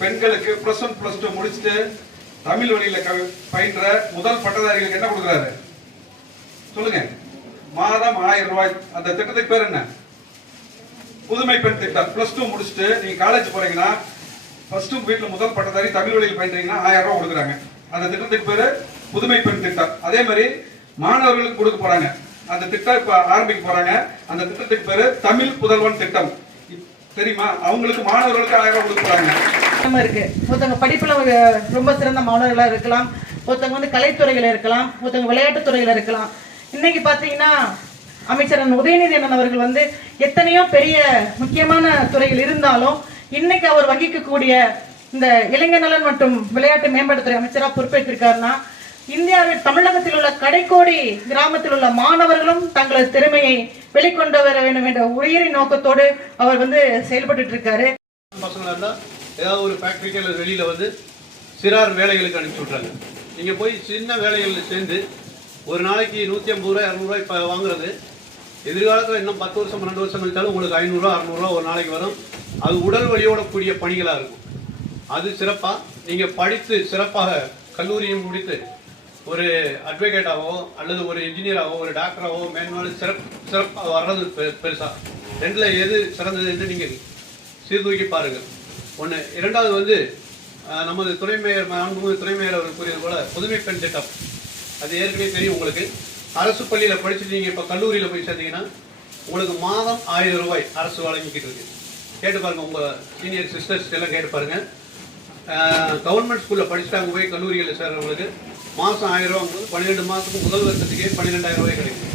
பெண்களுக்கு +1 +2 முடிச்சுட்டு தமிழ் வழியில பயின்ற முதல் பட்டதாரிகளுக்கு என்ன கொடுக்குறாரு சொல்லுங்க? மாதம் 1000 ரூபாய். அந்த திட்டத்துக்கு பேர் என்ன? புதுமை பெண் திட்டம். +2 முடிச்சுட்டு நீங்க காலேஜ் போறீங்கன்னா ஃபர்ஸ்ட் வீட்டுல முதல் பட்டதாரி தமிழ் வழியில் பயின்றீங்கன்னா 1000 ரூபாய் கொடுக்குறாங்க. அந்த திட்டத்துக்கு பேரு புதுமை பெண் திட்டம். அதே மாதிரி மாணவர்களுக்கு கொடுக்க போறாங்க. அந்த திட்டம் இப்ப ஆரம்பிக்க போறாங்க. அந்த திட்டத்துக்கு பேரு தமிழ் புதல்வன் திட்டம். தெரியுமா? அவங்களுக்கு மாணவர்களுக்கு 1000 ரூபாய் கொடுக்க போறாங்க. இருக்கு. ஒருத்தவங்க படிப்புல ரொம்ப சிறந்த மாணவர்களா இருக்கலாம், ஒருத்தவங்க வந்து கலைத்துறையில இருக்கலாம், ஒருத்தவங்க விளையாட்டு துறையில இருக்கலாம். இன்னைக்கு பாத்தீங்கன்னா அமைச்சர் உதயநிதி அண்ணன் அவர்கள் வந்து எத்தனையோ பெரிய முக்கியமான துறைகள் இருந்தாலும் இன்னைக்கு அவர் வகிக்கக்கூடிய இந்த இளைஞர் நலன் மற்றும் விளையாட்டு மேம்பாட்டுத்துறை அமைச்சராக பொறுப்பேற்றிருக்காருன்னா இந்தியாவில் தமிழகத்தில் உள்ள கடைக்கோடி கிராமத்தில் உள்ள மாணவர்களும் தங்களது திறமையை வெளிக்கொண்டு வர வேண்டும் என்ற உயரிய நோக்கத்தோடு அவர் வந்து செயல்பட்டு இருக்காரு. ஏதாவது ஒரு ஃபேக்டரிக்கு வெளியில வந்து சிறார் வேலைகளுக்கு அனுப்பிச்சு விட்றாங்க. நீங்க போய் சின்ன வேலைகளில் சேர்ந்து ஒரு நாளைக்கு 150 ரூபாய் 200 ரூபாய் இப்போ வாங்குறது எதிர்காலத்தில் இன்னும் 10 வருஷம் 12 வருஷம் கழிச்சாலும் உங்களுக்கு 500 ரூபா 600 ரூபா ஒரு நாளைக்கு வரும். அது உடல் வலியோட கூடிய பணிகளாக இருக்கும். அது சிறப்பாக நீங்கள் படித்து சிறப்பாக கல்லூரியும் முடித்து ஒரு அட்வொகேட்டாவோ அல்லது ஒரு இன்ஜினியராகவோ ஒரு டாக்டராகவோ மேன்மேலும் சிறப்பாக வர்றது பெருசாக. ரெண்டில் எது சிறந்தது என்று நீங்கள் சீர்தூக்கி பாருங்கள். ஒன்று. இரண்டாவது வந்து நமது துணை மேயர் அவர் கூறியது போல புதுமை பெண் திட்டம். அது ஏற்கனவே தெரியும் உங்களுக்கு. அரசு பள்ளியில் படிச்சுட்டு நீங்கள் இப்போ கல்லூரியில் போய் சேர்ந்தீங்கன்னா உங்களுக்கு மாதம் 1000 ரூபாய் அரசு வழங்கிக்கிட்டு இருக்கு. கேட்டு பாருங்கள், உங்கள் சீனியர் சிஸ்டர்ஸ் எல்லாம் கேட்டு பாருங்கள். கவர்மெண்ட் ஸ்கூலில் படிச்சுட்டு அங்கே போய் கல்லூரிகளில் சேர்றவங்களுக்கு மாதம் 1000 ரூபாய் 12 மாதத்துக்கு முதல் வருஷத்துக்கே 12,000 ரூபாய் கிடைக்கும்.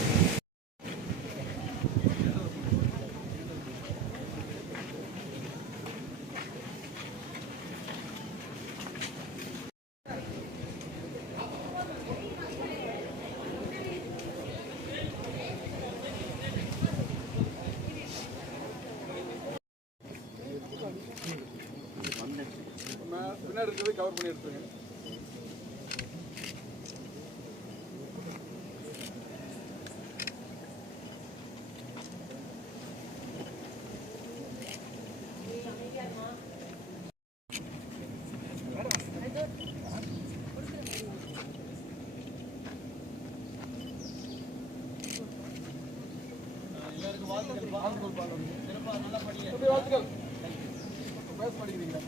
பின்னாடி இருக்கிறது கவர் பண்ணி எடுத்துருங்க. எல்லாருக்கும் வாழ்த்துக்கள். வாழ்த்துக்கள். பேச மாட்டேங்கிறீங்களா?